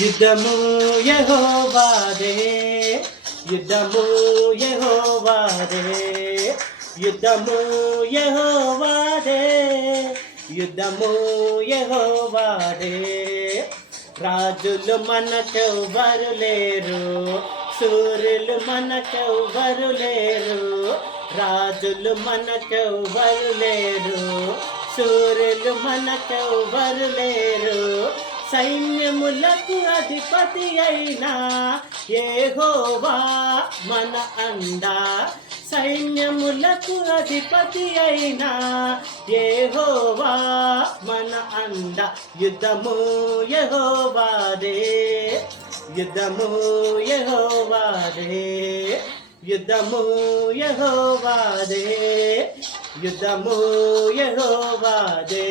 యుద్ధము యెహోవాదే, యుద్ధము యెహోవాదే, యుద్ధము యెహోవాదే, యుద్ధము యెహోవాదే. రాజులు మనకెవ్వరు లేరు, సూర్యులు మనకెవ్వరు లేరు. రాజులు మనకెవ్వరు లేరు, సూర్యులు మనకెవ్వరు లేరు. సైన్యములకు అధిపతి అయినా యెహోవా మన అండా. సైన్యములకు అధిపతి అయినా యెహోవా మన అండ. యుద్ధము యెహోవాదే, యుద్ధము యెహోవాదే, యుద్ధము యెహోవాదే, యుద్ధము యెహోవాదే.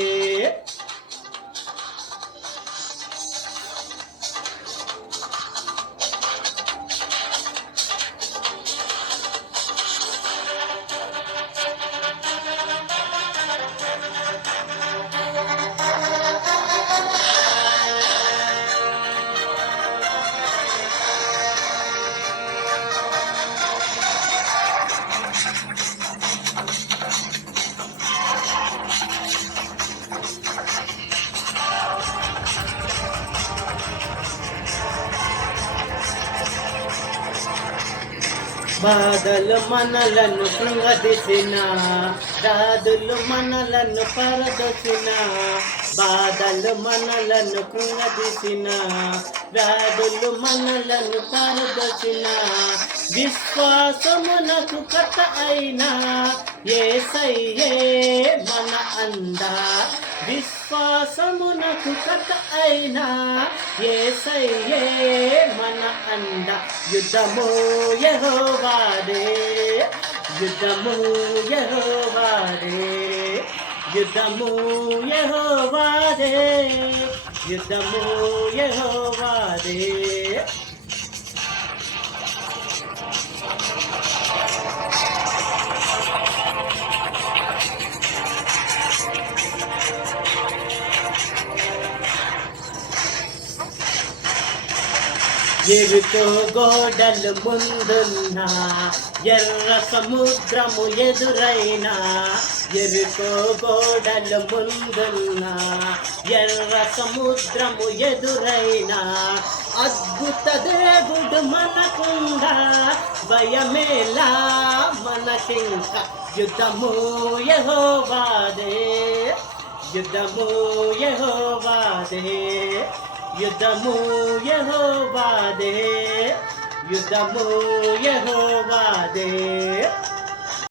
బాధలు మనలను కృంగదీసిన, రాదులు మనలను పరదోసిన. బాధలు మనలను కృంగదీసిన, రాదులు మనలను పరదోసిన. విశ్వాసమునకు కథ అయినా యేసయ్యే మన అండ. విశ్వాసమునకు కథ అయినా యేసయ్యే మన అండ. యుద్ధము యెహోవాదే, యుద్ధము యెహోవాదే, యుద్ధము యెహోవాదే, యుద్ధము యెహోవాదే. ఎరుకో గోడలు ముందున్నా, ఎర్ర సముద్రము ఎదురైనా. ఎరుకో గోడలు ముందున్నా, ఎర్ర సముద్రము ఎదురైనా. అద్భుత దేవుడు మనకుండా, భయమేలా మనకింక. యుద్ధము యెహోవాదే, యుద్ధము యెహోవాదే, యుద్ధము యెహోవాదే, యుద్ధము యెహోవాదే.